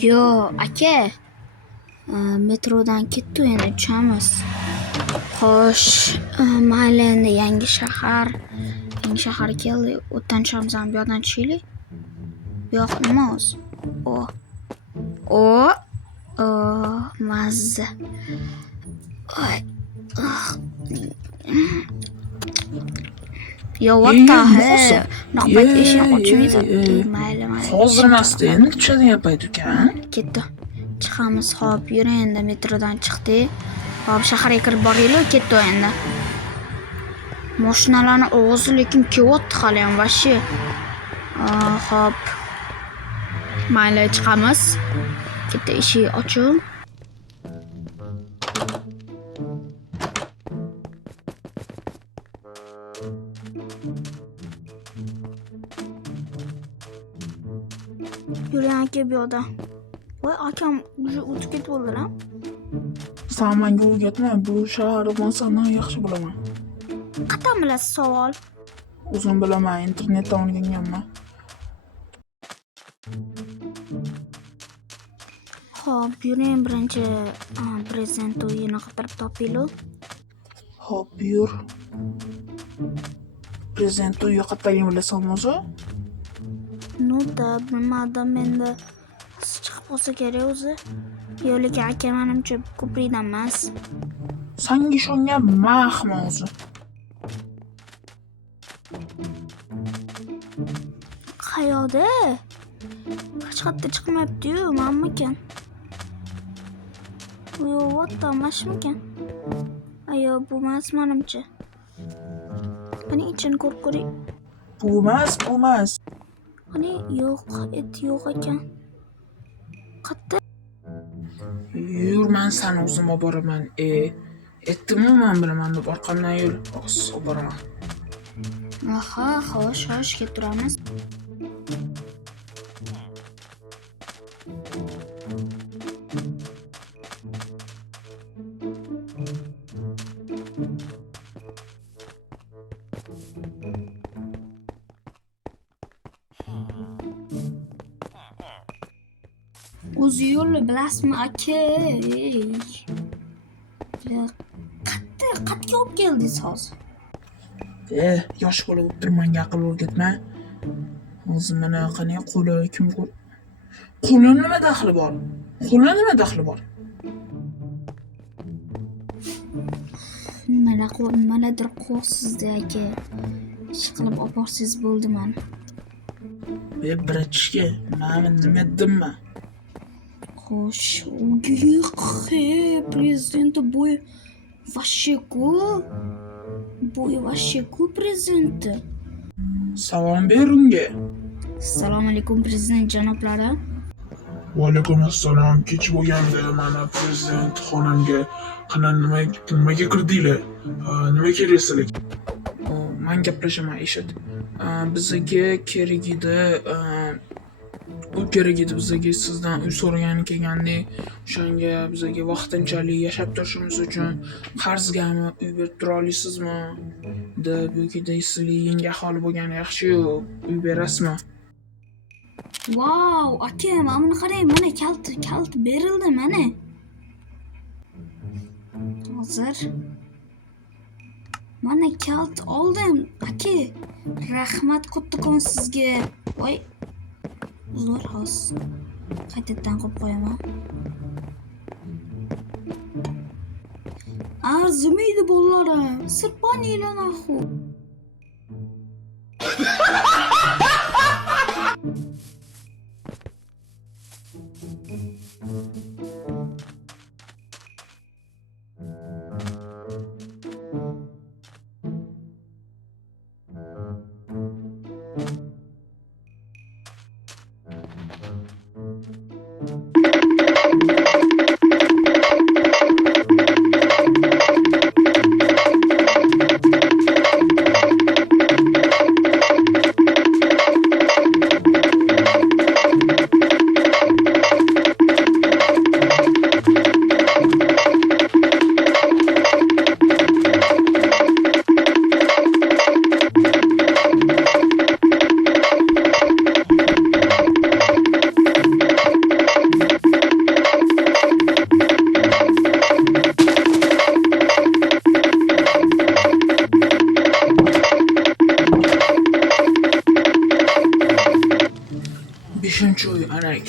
Yo, aka. Metrodan ketdi endi uchamiz. Xo'sh, mayli endi yangi shahar keldi. O'tdan tushamiz, bu yoqdan tushaylik. Bu yoq nima o'zi? O, mazza. Yo, what the hell? Naqbat eshik ochmaydi. Mayli. Hozir emasdi, endi tushadigan payt ekan. Ketdi. Chiqamiz, hop, yuring endi metrodan chiqdik. Hop, shaharga kirib boraylik, ketdi endi. Mashinalarni ovozi lekin kelyapti hali ham vashi. Hop. Mayli, chiqamiz. Ketdi, eshik ochiq. Yuring aka bu yoqda. Voy, akam уже o'tib ketib bo'ldilar. Sen menga o'rgatma, bu shaharni men sendan yaxshi bilaman. Qattan bilasiz savol? O'zim bilaman, internetdan o'rganganman. Hop, yuring birinchi prezident uyini qidirib topaylik. Hop, yur. Prezident uyi qayerdaligini bilasanmi o'zi? Nota bilmadim endi. Chiqib qolsa kerak o'zi. Yo'q, lekin aka menimcha ko'prikdan emas. Senga ishonganman ahmoq o'zi. Qayoqda? Hech qayerda chiqmayapti-yu, menmikan? Yo'q, what mashmikan? Ayo, bu emas menimcha. Qani ichini ko'rib ko'ring. Bu emas. Qani yo'q, et yo'q ekan. Qayerda? Yur, men seni o'zim olib boraman. Etdimmi men bilaman deb orqamdan yur. Olib boraman. Aha, xo'sh, ketib turamiz. O'zi yo'lni bilasizmi aka? Qayerga olib keldingiz hozir? Yosh bola bo'lib turmanga aql o'rgatma. O'zi mana qani qo'li kim ko'r? Qo'li nima daxli bor? Nimadir qo'rqsizda aka. Ish qilib olib borsangiz bo'ldi mana. Biratishga, men nima dedimmi? Xo'sh, prezident bo'yi vashi ku prezident. Salom ber unga. Assalomu alaykum prezident janoblari. Va alaykum assalom. Kech bo'lganda mana prezident xonamga nimaga kirdinglar? Nima kerak sizlarga? Men gaplashaman, eshit. Bizga kerak edi bizga sizdan uy so'ragani kelganda, o'shanga bizga vaqtinchalik yashab turishimiz uchun qarzgami uy berib tura olasizmi? Deb yoki sizlar yangi aholi bo'lgani yaxshi-yu, uy berasizmi? Wow, aka, mana qarang, mana kalt berildi mana. Hozir mana kalt oldim, aka. Rahmat kattakon sizga. Voy, zo'r hozir. Qaytadan qo'yib qo'yaman. Arzimaydi bolalarim. Sirpaninglar naxu.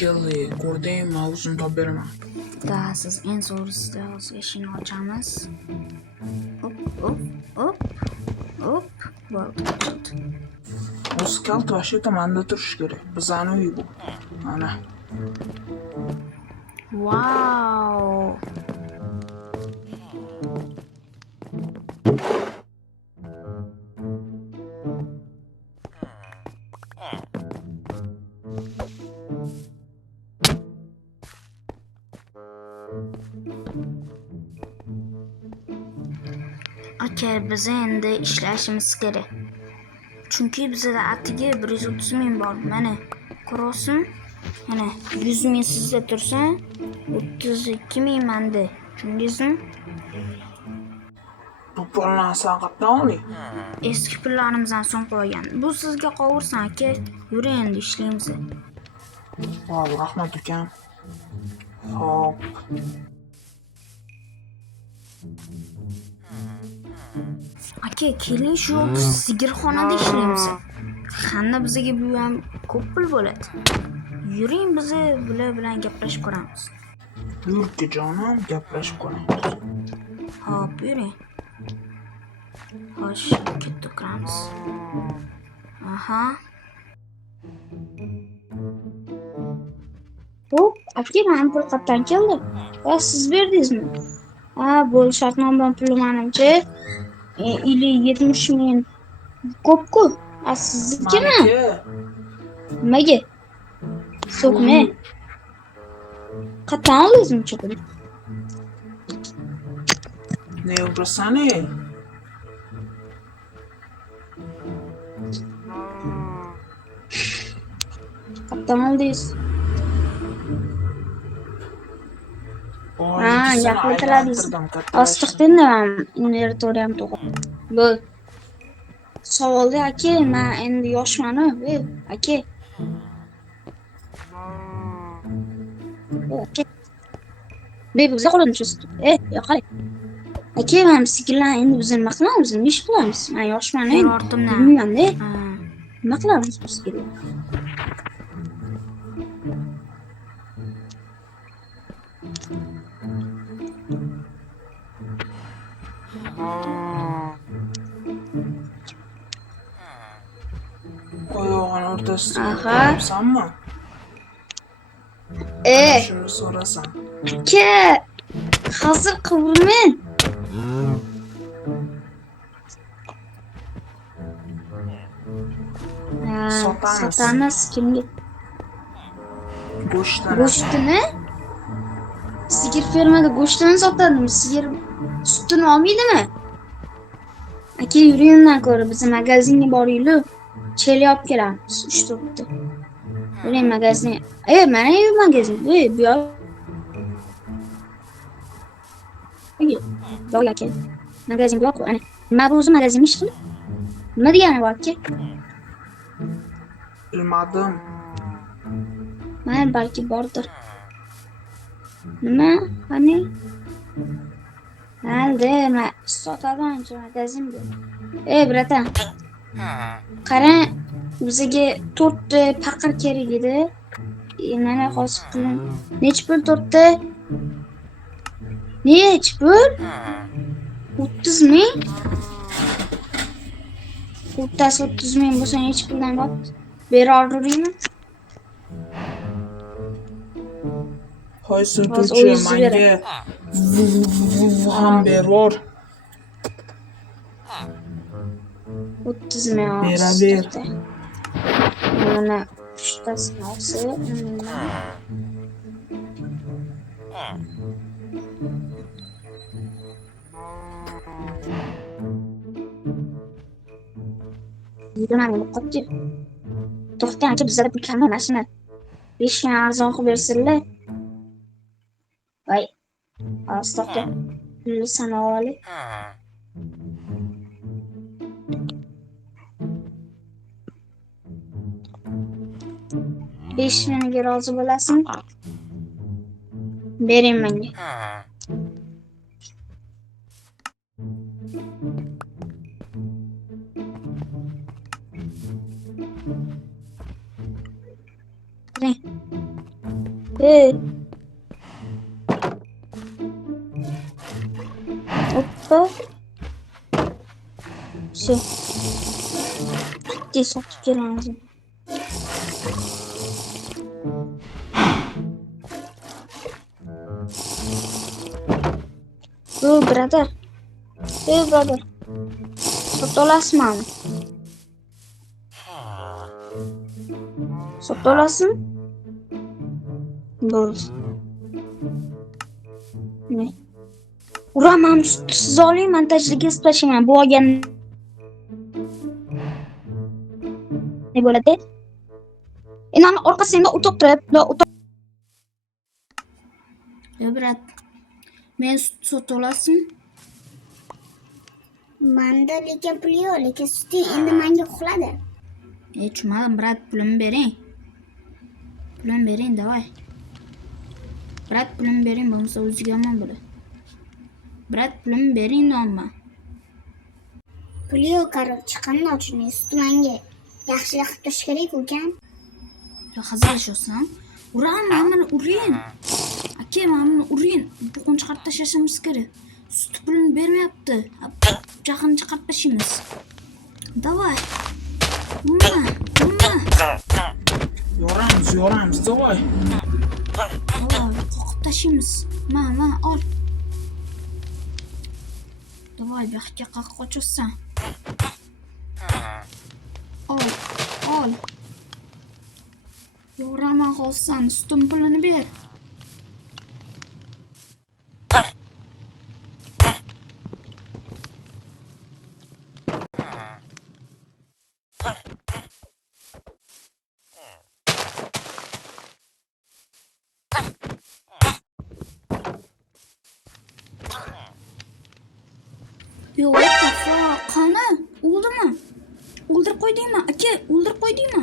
keldi. Ko'rdingmi? O'zim topib beraman. Da, siz en zo'risida hozir eshikni ochamiz. Hop. Bo'ldi, ochildi. O'zi kalt вообще-то manda turishi kerak. Bizani uy bu. Mana. Wow. Aka, biz endi ishlashimiz kerak. Chunki bizda atigi 130 ming bor. Mana, ko'rasizmi? Mana 100 ming sizda tursa, 32 ming menda. Tushundingizmi? Bu pullarni sen qayerdan olding? Eski pullarimizdan so'm qo'ygan. Bu sizga qovursin aka. Yuring endi ishlaymiz. Voy, rahmat ukam. Xo'p. Aka, keling shu sigirxonada ishlaymiz. Qanda bizga bu ham ko'p pul bo'ladi. Yuring, biz bular bilan gaplashib ko'ramiz. Yurki jonim, gaplashib ko'ramiz. Hop, yuring. Xo'sh, ketib kiramiz. Aha. Hop, aka, mana pul qayerdan keldi? Va siz berdingizmi? Ha, bo'ldi, shartnoma puli menimcha 50-70 ming ko'p-ku. A siznikimi? Nimaga? So'kma. Qayerdan oldingizmi pulni? Ne urasan ey? Qayerdan oldingiz? Ha, gapirtiradingiz. Ostiqdinda inventoriyam to'g'ri. Bo'l. Savolda aka, men endi yoshman-ku, aka. Aka. Bizga qo'lini cho'zdi. Yo'qay. Aka, men sigirlar endi biz nima qilamiz? Nima ish qilamiz? Men yoshman, Ortimdan. bilmayman-da. Nima qilamiz biz sigirlar? Oyog'ini o'rtasida Aha. qo'yibsanmi? Shuni so'rasan. Aka, hozir qilmayman. Sotamiz kimga? Go'shtini? Sigir fermada go'shtini sotadimi? Sigir sutini olmaydimi? Aka, yuringdan ko'ra biz magazinga boraylik. Cheli olib kelamiz 3-4 ta. Yuring magazin. Mana yu magazin. Bu yoq. Yo'q aka. Magazin yo'q. Ana, nima bu o'zi magazin ish qilib? Nima degani bu aka? Bilmadim. Mana balki bordir. Nima? Qani? Halde, men sotadan magazin bu. Bratan. Qarang, bizga 4 ta paqir kerak edi. Mana hozir qiling. Nech pul 4 ta? Nech pul? 30 ming. 30 ming bo'lsa nech puldan bor? Bera oldingmi? Hoy sotuvchi, menga ham bervor. 30 ming. Beraver. Mana 3 tasini olsa, yigirma ming qopti. To'xtang aka, bizda pul kam emas. 5 ming arzon qilib bersinlar. Voy. To'xta. Pulni sanab olaylik. 5 mingga rozi bo'lasizmi? Bering menga. Hey. Hoppa. Все. Tez sotib kelamiz. Yo, brother. Hey, brother. Sotib olasizmi? Sotib olasizmi? Bo'ldi. Ne? Uraman, siz oling, montajlikka tashlayman. Bu olgan ne bo'ladi? Endi orqasiga o'tib turib, Yo, brat. Men sotib olasizmi? Manda lekin pul yo'q, lekin suting endi menga uxladi. Tushunmadim, brat, pulimni bering. Pulimni bering, davay. Brat, pulimni bering, bo'lmasa o'ziga yomon bo'ladi. Brat, pulimni bering, nomman. Pul yo'q, короче, qanday tushunay? Sut menga yaxshilik qilib turish kerak ekan. Yo, hazillashyapsan? Uraman, meni uring. Aka, meni uring. Buquni chiqarib tashlashimiz kerak. Sut pulini bermayapti. Jahonni chiqarib tashlaymiz. Davay. Nima? Yoramiz, davay. Qoqib tashlaymiz. Ma, ol. Davay, bu yoqqa qoqib qochyorsan. Ol. Yoraman qolsan, sutim pulini ber. Yo, what the fuck? Qani? O'ldimi? O'ldirib qo'ydingmi? Aka, o'ldirib qo'ydingmi?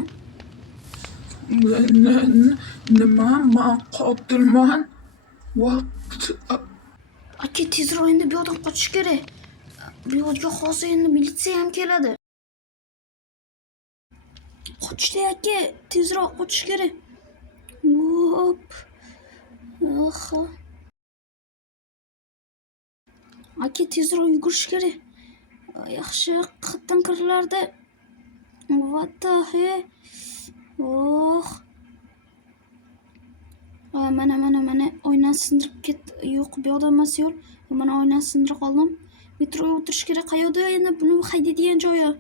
Nima? Men qotilman. Aka, tezroq endi bu yoqdan qochish kerak. Bu yoqqa hozir endi militsiya ham keladi. Qochishda aka, tezroq qochish kerak. Hop. Oho. Aka, tezroq yugurish kerak. Yaxshi, qattiq-qirlarda. What the hell? Oh. Mana oynani sindirib ketdi. Yo'q, bu yoqda emas yo'l. Mana oynani sindirib qoldim. Metroga o'tirish kerak. Qayerda endi buni haydaydigan joyi?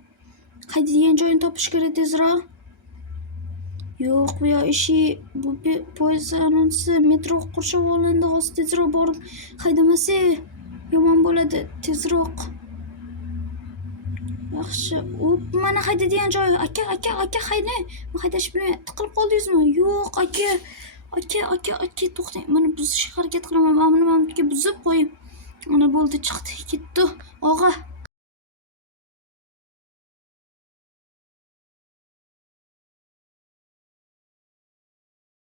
Haydaydigan joyini topish kerak tezroq. Yo'q, bu yoq ishi bu poyezd anonsi metro qurshab olindi. Hozir tezroq borib haydamasak yomon bo'ladi. Tezroq. Yaxshi. Mana haydaydigan joyi. Aka, haydang. Men haydash bilmayman. Tiqilib qoldingizmi? Yo'q, aka, to'xtang. Mana buzishga harakat qilaman. Mana buzib qo'ying. Mana bo'ldi, chiqdi, ketdi. Og'a.